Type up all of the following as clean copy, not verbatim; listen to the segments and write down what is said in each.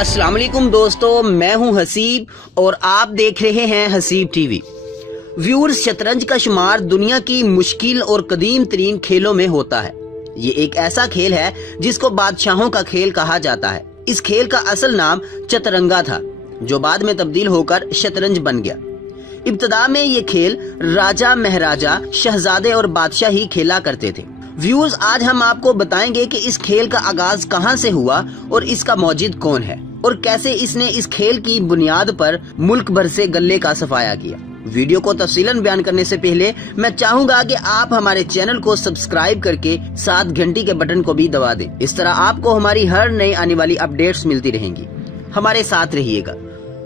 अस्सलाम वालेकुम दोस्तों, मैं हूं हसीब और आप देख रहे हैं हसीब टीवी। व्यूअर्स, शतरंज का शुमार दुनिया की मुश्किल और कदीम तरीन खेलों में होता है। ये एक ऐसा खेल है जिसको बादशाहों का खेल कहा जाता है। इस खेल का असल नाम चतरंगा था, जो बाद में तब्दील होकर शतरंज बन गया। इब्तदा में ये खेल राजा, महाराजा, शहजादे और बादशाह ही खेला करते थे। व्यूअर्स, आज हम आपको बताएंगे कि इस खेल का आगाज कहां से हुआ और इसका मौजिद कौन है और कैसे इसने इस खेल की बुनियाद पर मुल्क भर से गले का सफाया किया। वीडियो को तफसीलन बयान करने से पहले मैं चाहूंगा कि आप हमारे चैनल को सब्सक्राइब करके साथ घंटी के बटन को भी दबा दें। इस तरह आपको हमारी हर नई आने वाली अपडेट्स मिलती रहेंगी। हमारे साथ रहिएगा।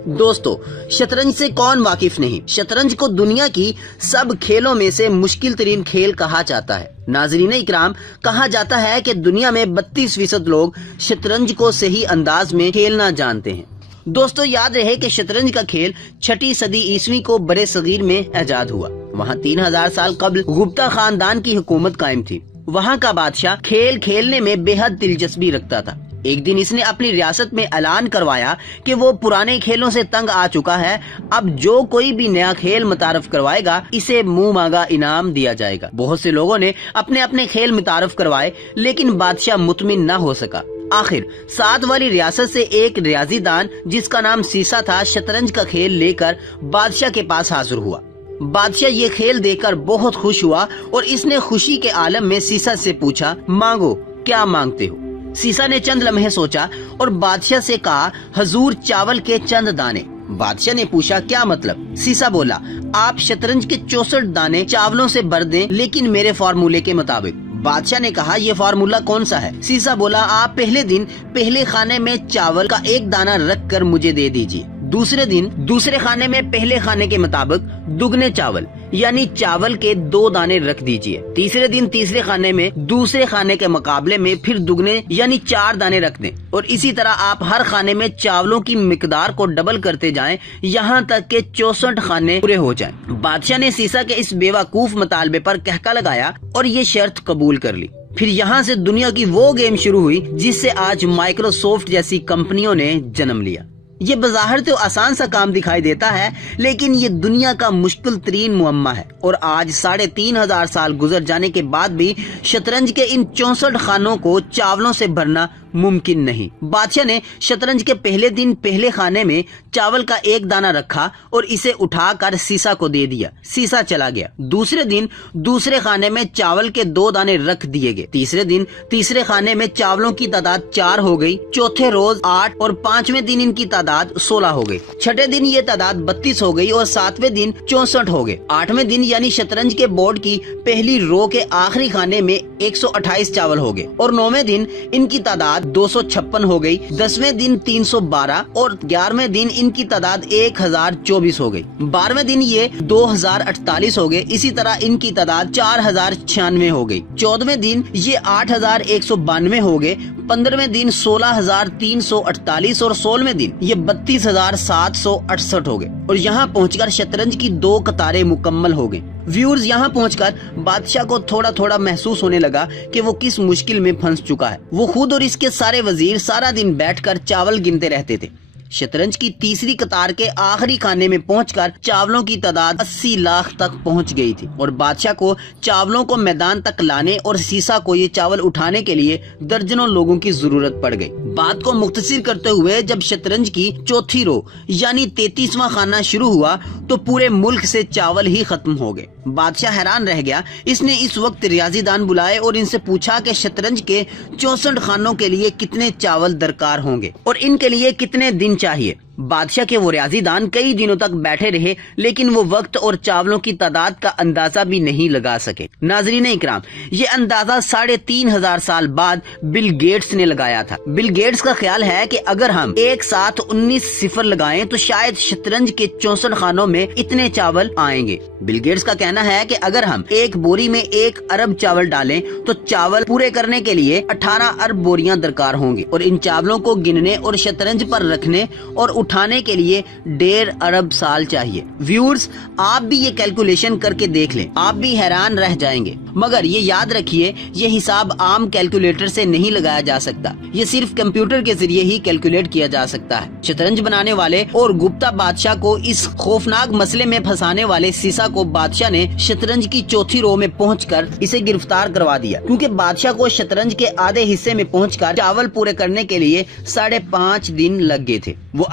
दोस्तों, शतरंज से कौन वाकिफ नहीं। शतरंज को दुनिया की सब खेलों में से मुश्किल तरीन खेल कहा जाता है। नाज़रीन इकराम, कहा जाता है कि दुनिया में 32% लोग शतरंज को सही अंदाज में खेलना जानते हैं। दोस्तों, याद रहे कि शतरंज का खेल 6ठी सदी ईस्वी को बरे सगीर में ईजाद हुआ। वहाँ 3000 साल कबल गुप्ता खानदान की हुकूमत कायम थी। वहाँ का बादशाह खेल खेलने में बेहद दिलचस्पी रखता था। एक दिन इसने अपनी रियासत में ऐलान करवाया कि वो पुराने खेलों से तंग आ चुका है। अब जो कोई भी नया खेल मुतारफ करवाएगा, इसे मुंह मांगा इनाम दिया जाएगा। बहुत से लोगों ने अपने अपने खेल मुतारफ करवाए, लेकिन बादशाह मुतमिन न हो सका। आखिर 7 वाली रियासत से एक रियाजीदान जिसका नाम सीसा था, शतरंज का खेल लेकर बादशाह के पास हाजिर हुआ। बादशाह ये खेल देखकर बहुत खुश हुआ और इसने खुशी के आलम में सीसा से पूछा, मांगो, क्या मांगते हो। सीसा ने चंद लम्हे सोचा और बादशाह से कहा, हजूर, चावल के चंद दाने। बादशाह ने पूछा, क्या मतलब। सीसा बोला, आप शतरंज के 64 दाने चावलों से भर दें, लेकिन मेरे फार्मूले के मुताबिक। बादशाह ने कहा, ये फार्मूला कौन सा है। सीसा बोला, आप पहले दिन पहले खाने में चावल का 1 दाना रख कर मुझे दे दीजिए। दूसरे दिन दूसरे खाने में पहले खाने के मुताबिक दुगने चावल यानी चावल के 2 दाने रख दीजिए। तीसरे दिन तीसरे खाने में दूसरे खाने के मुकाबले में फिर दुगने यानी 4 दाने रख दें और इसी तरह आप हर खाने में चावलों की मिकदार को डबल करते जाएं, यहाँ तक के 64 खाने पूरे हो जाएं। बादशाह ने सीसा के इस बेवकूफ मुतालबे पर कहका लगाया और ये शर्त कबूल कर ली। फिर यहाँ से दुनिया की वो गेम शुरू हुई जिससे आज माइक्रोसॉफ्ट जैसी कंपनियों ने जन्म लिया। ये बज़ाहिर तो आसान सा काम दिखाई देता है, लेकिन ये दुनिया का मुश्किल तरीन मुअम्मा है और आज 3500 साल गुजर जाने के बाद भी शतरंज के इन 64 खानों को चावलों से भरना मुमकिन नहीं। बादशाह ने शतरंज के पहले दिन पहले खाने में चावल का 1 दाना रखा और इसे उठाकर सीसा को दे दिया। सीसा चला गया। दूसरे दिन दूसरे खाने में चावल के 2 दाने रख दिए गए। तीसरे दिन तीसरे खाने में चावलों की तादाद 4 हो गई। चौथे रोज 8 और 5वें दिन इनकी तादाद 16 हो गई। छठे दिन ये तादाद 32 हो गई और 7वें दिन 64 हो गए। 8वें दिन यानी शतरंज के बोर्ड की पहली रो के आखिरी खाने में 128 चावल हो गए और 9वें दिन इनकी तादाद 256 हो गई। 10वें दिन 312 और 11वें दिन इनकी तादाद 1024 हो गई। 12वें दिन ये 2048 हो गए। इसी तरह इनकी तादाद 4096 हो गई। 14वें दिन ये 8192 हो गए। 15वें दिन 16348 और 16वें दिन ये 32768 हो गए और यहाँ पहुंचकर शतरंज की 2 कतारें मुकम्मल हो गई। व्यूअर्स, यहाँ पहुंचकर बादशाह को थोड़ा थोड़ा महसूस होने लगा कि वो किस मुश्किल में फंस चुका है। वो खुद और इसके सारे वजीर सारा दिन बैठकर चावल गिनते रहते थे। शतरंज की तीसरी कतार के आखिरी खाने में पहुंचकर चावलों की तादाद 80 लाख तक पहुंच गई थी और बादशाह को चावलों को मैदान तक लाने और सीसा को ये चावल उठाने के लिए दर्जनों लोगों की जरूरत पड़ गई। बात को मुख्तसर करते हुए जब शतरंज की चौथी रो यानी 33वां खाना शुरू हुआ तो पूरे मुल्क से चावल ही खत्म हो गए। बादशाह हैरान रह गया। इसने इस वक्त रियाजीदान बुलाए और इनसे पूछा कि शतरंज के 64 खानों के लिए कितने चावल दरकार होंगे और इनके लिए कितने दिन चाहिए। बादशाह के वो रियाजीदान कई दिनों तक बैठे रहे, लेकिन वो वक्त और चावलों की तादाद का अंदाजा भी नहीं लगा सके। नाजरीन इकराम, ये अंदाजा 3500 साल बाद बिल गेट्स ने लगाया था। बिल गेट्स का ख्याल है कि अगर हम एक साथ 19 सिफर लगाएं तो शायद शतरंज के 64 खानों में इतने चावल आएंगे। बिल गेट्स का कहना है कि अगर हम एक बोरी में 1 अरब चावल डालें तो चावल पूरे करने के लिए 18 अरब बोरियां दरकार होंगी और इन चावलों को गिनने और शतरंज पर रखने और उठाने के लिए 1.5 अरब साल चाहिए। व्यूअर्स, आप भी ये कैलकुलेशन करके देख लें, आप भी हैरान रह जाएंगे। मगर ये याद रखिए, ये हिसाब आम कैलकुलेटर से नहीं लगाया जा सकता, ये सिर्फ कंप्यूटर के जरिए ही कैलकुलेट किया जा सकता है। शतरंज बनाने वाले और गुप्ता बादशाह को इस खौफनाक मसले में फंसाने वाले सीसा को बादशाह ने शतरंज की चौथी रो में पहुंचकर इसे गिरफ्तार करवा दिया, क्योंकि बादशाह को शतरंज के आधे हिस्से में पहुंचकर चावल पूरे करने के लिए 5.5 दिन लग गए थे। वो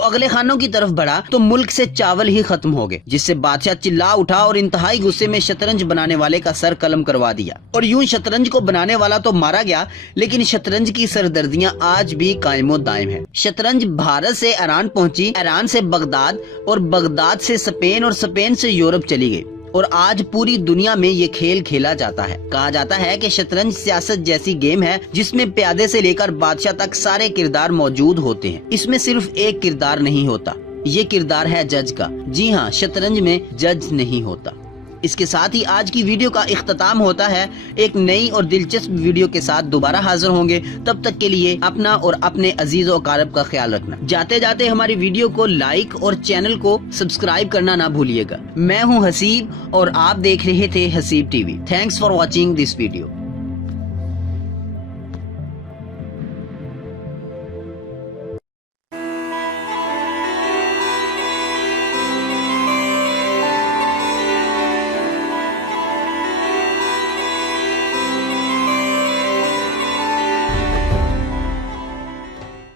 अगले खानों की तरफ बढ़ा तो मुल्क से चावल ही खत्म हो गए, जिससे बादशाह चिल्ला उठा और इंतहाई गुस्से में शतरंज बनाने वाले का सर कलम करवा दिया। और यूं शतरंज को बनाने वाला तो मारा गया, लेकिन शतरंज की सरदर्दियां आज भी कायमो दायम है। शतरंज भारत से ईरान पहुंची, ईरान से बगदाद और बगदाद से स्पेन और स्पेन से यूरोप चली गई और आज पूरी दुनिया में ये खेल खेला जाता है। कहा जाता है कि शतरंज सियासत जैसी गेम है, जिसमें प्यादे से लेकर बादशाह तक सारे किरदार मौजूद होते हैं। इसमें सिर्फ एक किरदार नहीं होता, ये किरदार है जज का। जी हाँ, शतरंज में जज नहीं होता। इसके साथ ही आज की वीडियो का इख्तिताम होता है। एक नई और दिलचस्प वीडियो के साथ दोबारा हाजिर होंगे। तब तक के लिए अपना और अपने अजीज़ और अकारब का ख्याल रखना। जाते जाते हमारी वीडियो को लाइक और चैनल को सब्सक्राइब करना ना भूलिएगा। मैं हूं हसीब और आप देख रहे थे Haseeb TV. Thanks for watching this video.